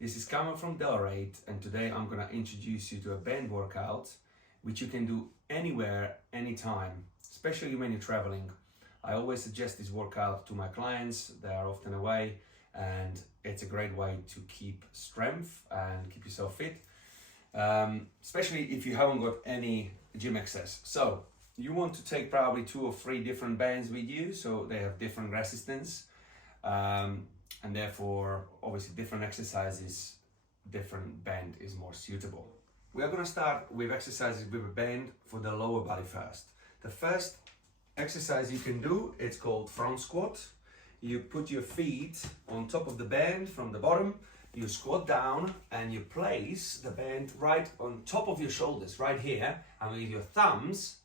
This is Kamil from Delrade, and today I'm going to introduce you to a band workout which you can do anywhere, anytime, especially when you're traveling. I always suggest this workout to my clients. They are often away, and it's a great way to keep strength and keep yourself fit, especially if you haven't got any gym access. So you want to take probably 2 or 3 different bands with you, so they have different resistance. And therefore, obviously, different exercises, different band is more suitable. We are going to start with exercises with a band for the lower body first. The first exercise you can do, it's called front squat. You put your feet on top of the band from the bottom, you squat down and you place the band right on top of your shoulders, right here, and with your thumbs,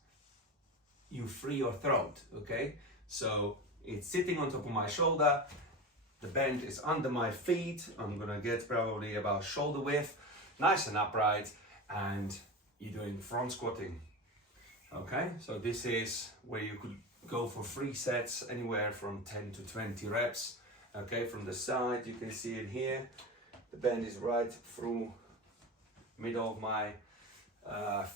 you free your throat, okay? So it's sitting on top of my shoulder, the band is under my feet. I'm gonna get probably about shoulder width, nice and upright, and you're doing front squatting. Okay, so this is where you could go for 3 sets, anywhere from 10 to 20 reps. Okay, from the side, you can see it here. The band is right through middle of my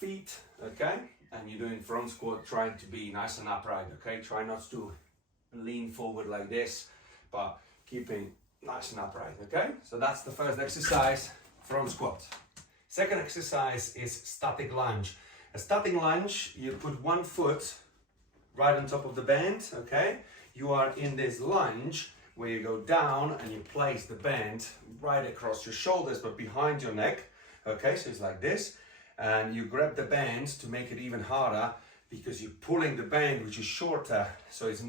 feet, okay? And you're doing front squat, trying to be nice and upright, okay? Try not to lean forward like this, but keeping nice and upright, okay? So that's the first exercise, front squat. Second exercise is static lunge. A static lunge, you put 1 foot right on top of the band, okay? You are in this lunge where you go down and you place the band right across your shoulders but behind your neck, okay? So it's like this, and you grab the band to make it even harder because you're pulling the band, which is shorter, so it's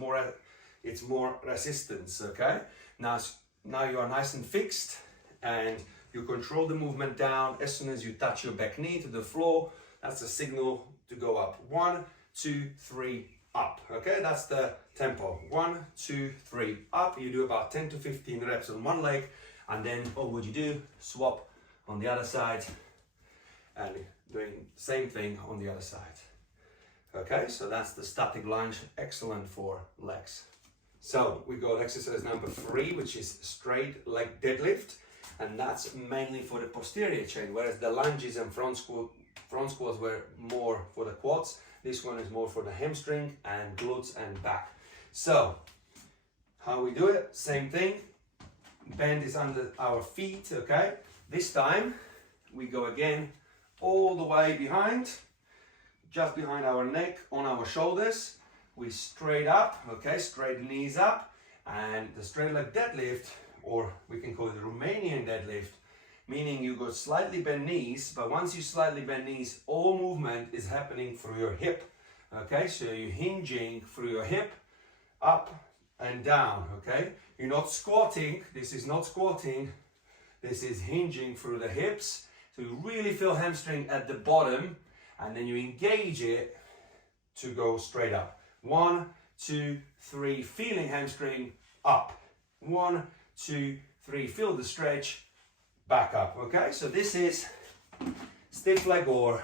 more resistance, okay? Now you are nice and fixed, and you control the movement down. As soon as you touch your back knee to the floor, that's a signal to go up. 1, 2, 3, up, okay? That's the tempo. 1, 2, 3, up. You do about 10 to 15 reps on one leg, and then what you do? Swap on the other side, and doing the same thing on the other side. Okay, so that's the static lunge, excellent for legs. So we got exercise number 3, which is straight leg deadlift, and that's mainly for the posterior chain, whereas the lunges and front squats were more for the quads. This one is more for the hamstring and glutes and back. So how we do it? Same thing. Band is under our feet, okay? This time we go again all the way behind, just behind our neck, on our shoulders. We straight up, okay, straight knees up, and the straight leg deadlift, or we can call it the Romanian deadlift, meaning you go slightly bent knees, but once you slightly bend knees, all movement is happening through your hip, okay? So you're hinging through your hip, up and down, okay? You're not squatting, this is not squatting, this is hinging through the hips, so you really feel hamstring at the bottom, and then you engage it to go straight up. 1, 2, 3, feeling hamstring, up. 1, 2, 3, feel the stretch, back up, okay? So this is stiff leg or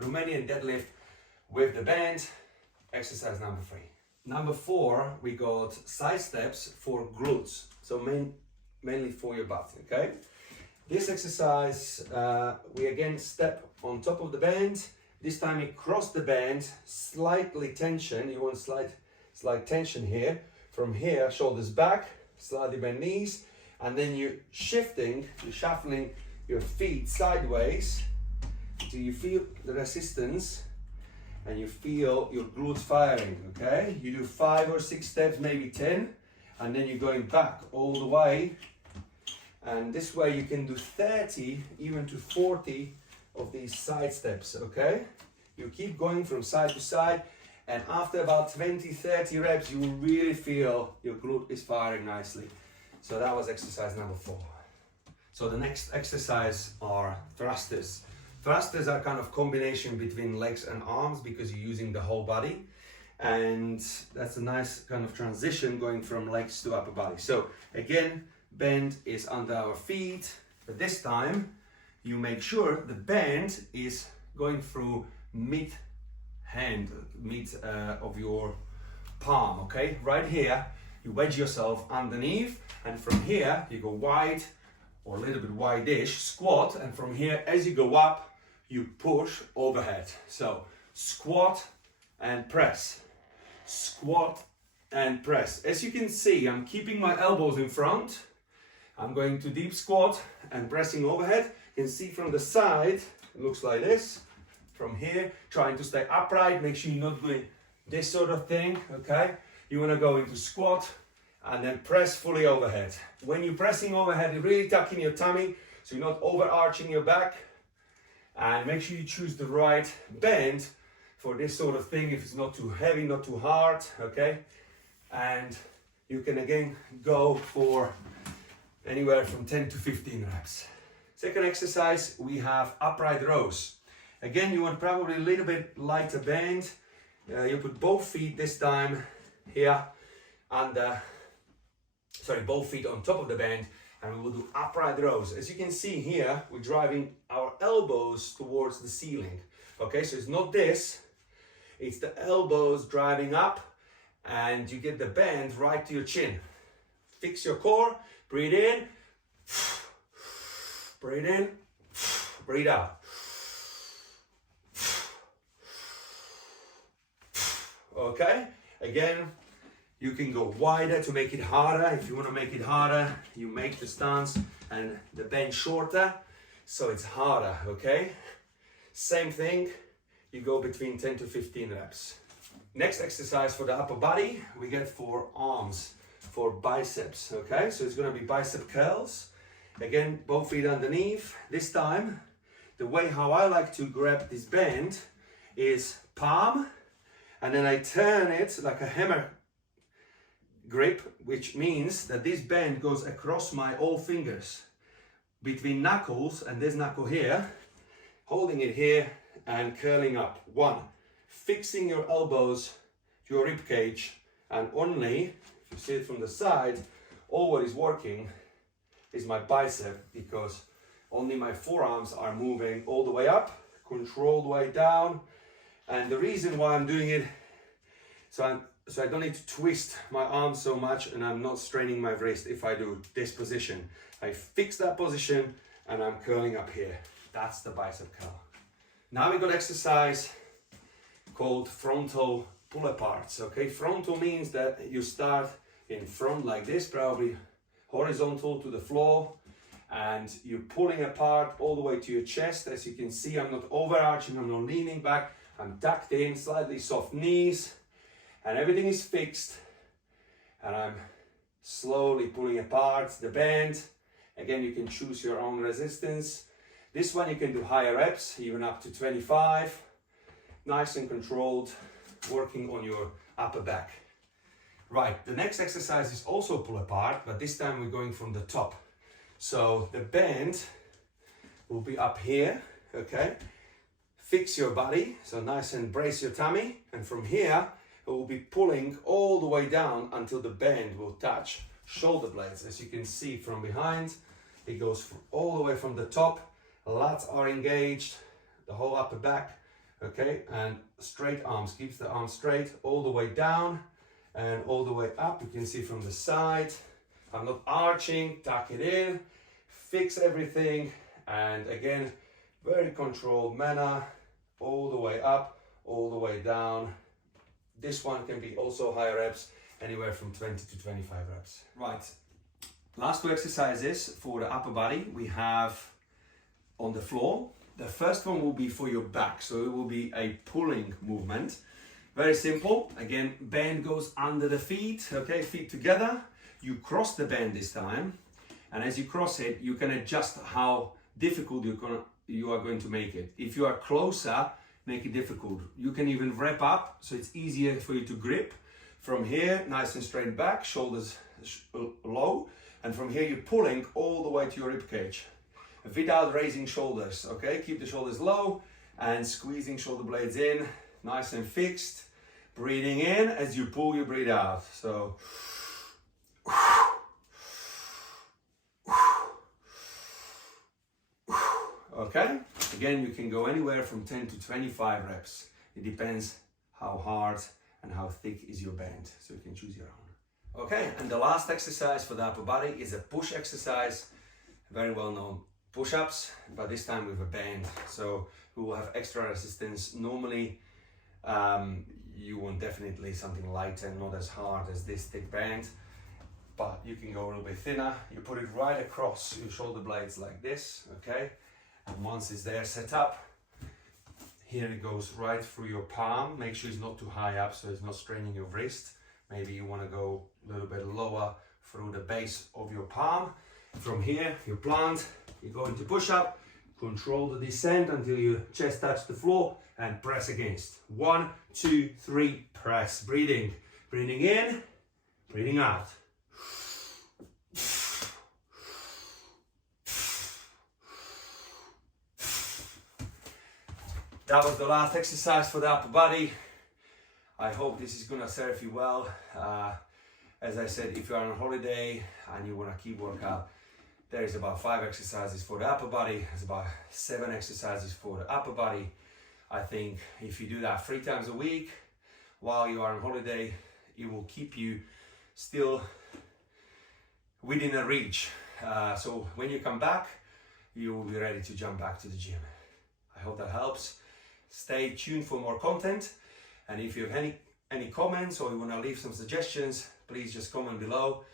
Romanian deadlift with the band, exercise number 3. Number 4, we got side steps for glutes, so mainly for your butt, okay? This exercise, we again step on top of the band. This time you cross the band, slightly tension, you want slight tension here. From here, shoulders back, slightly bend knees, and then you're shuffling your feet sideways till you feel the resistance and you feel your glutes firing, okay? You do 5 or 6 steps, maybe 10, and then you're going back all the way. And this way you can do 30, even to 40 of these side steps, okay? You keep going from side to side, and after about 20-30 reps you will really feel your glute is firing nicely. So that was exercise number 4. So the next exercise are thrusters. Thrusters are kind of combination between legs and arms because you're using the whole body, and that's a nice kind of transition going from legs to upper body. So again, band is under our feet, but this time you make sure the band is going through mid of your palm, okay? Right here, you wedge yourself underneath, and from here you go wide or a little bit wide-ish, squat, and from here, as you go up, you push overhead. So squat and press, squat and press. As you can see, I'm keeping my elbows in front. I'm going to deep squat and pressing overhead. You can see from the side, it looks like this. From here, trying to stay upright, make sure you're not doing this sort of thing, okay? You wanna go into squat and then press fully overhead. When you're pressing overhead, you're really tucking your tummy, so you're not overarching your back. And make sure you choose the right bend for this sort of thing, if it's not too heavy, not too hard, okay? And you can again go for anywhere from 10 to 15 reps. Second exercise, we have upright rows. Again, you want probably a little bit lighter bend. You put both feet this time here both feet on top of the band, and we will do upright rows. As you can see here, we're driving our elbows towards the ceiling. Okay, so it's not this, it's the elbows driving up, and you get the bend right to your chin. Fix your core, breathe in, breathe in, breathe out. Okay, again, you can go wider to make it harder. If you want to make it harder, you make the stance and the bend shorter, so it's harder, okay? Same thing, you go between 10 to 15 reps. Next exercise for the upper body, we get for arms, for biceps, okay? So it's going to be bicep curls. Again, both feet underneath. This time, the way how I like to grab this bend is palm, and then I turn it like a hammer grip, which means that this bend goes across my all fingers, between knuckles and this knuckle here, holding it here and curling up. One, fixing your elbows to your rib cage, and only, if you see it from the side, all what is working is my bicep, because only my forearms are moving all the way up, controlled way down. And the reason why I'm doing it, so I don't need to twist my arm so much, and I'm not straining my wrist if I do this position. I fix that position and I'm curling up here. That's the bicep curl. Now we got exercise called frontal pull-aparts, okay? Frontal means that you start in front like this, probably horizontal to the floor, and you're pulling apart all the way to your chest. As you can see, I'm not overarching, I'm not leaning back, I'm tucked in, slightly soft knees, and everything is fixed, and I'm slowly pulling apart the band. Again, you can choose your own resistance. This one you can do higher reps, even up to 25. Nice and controlled, working on your upper back. Right, the next exercise is also pull apart, but this time we're going from the top. So the band will be up here, okay? Fix your body, so nice and brace your tummy, and from here, it will be pulling all the way down until the band will touch shoulder blades. As you can see from behind, it goes all the way from the top. Lats are engaged, the whole upper back, okay? And straight arms, keeps the arms straight all the way down and all the way up. You can see from the side, I'm not arching, tuck it in, fix everything, and again, very controlled manner, all the way up, all the way down. This one can be also higher reps, anywhere from 20 to 25 reps. Right, last two exercises for the upper body we have on the floor. The first one will be for your back, so it will be a pulling movement. Very simple. Again, band goes under the feet, okay, feet together. You cross the band this time, and as you cross it, you can adjust how difficult you are going to make it. If you are closer, make it difficult. You can even wrap up, so it's easier for you to grip. From here, nice and straight back, shoulders low, and from here you're pulling all the way to your rib cage without raising shoulders, okay? Keep the shoulders low and squeezing shoulder blades in, nice and fixed. Breathing in, as you pull, you breathe out. So, okay? Again, you can go anywhere from 10 to 25 reps. It depends how hard and how thick is your band, so you can choose your own. Okay, and the last exercise for the upper body is a push exercise. very well known push-ups, but this time with a band. So we will have extra resistance. Normally, you want definitely something lighter, not as hard as this thick band, but you can go a little bit thinner. You put it right across your shoulder blades like this, okay? And once it's there set up, here it goes right through your palm. Make sure it's not too high up so it's not straining your wrist. Maybe you want to go a little bit lower through the base of your palm. From here, you plant, you go into push-up, control the descent until your chest touches the floor and press against. 1, 2, 3, press. Breathing. Breathing in, breathing out. That was the last exercise for the upper body. I hope this is gonna serve you well. As I said, if you're on holiday and you wanna keep workout, there is about 5 exercises for the upper body. There's about 7 exercises for the upper body. I think if you do that 3 times a week while you are on holiday, it will keep you still within a reach. So when you come back, you will be ready to jump back to the gym. I hope that helps. Stay tuned for more content. And if you have any comments or you want to leave some suggestions, please just comment below.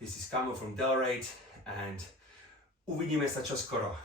This is Kamil from Delrade and uvidíme sa čoskoro.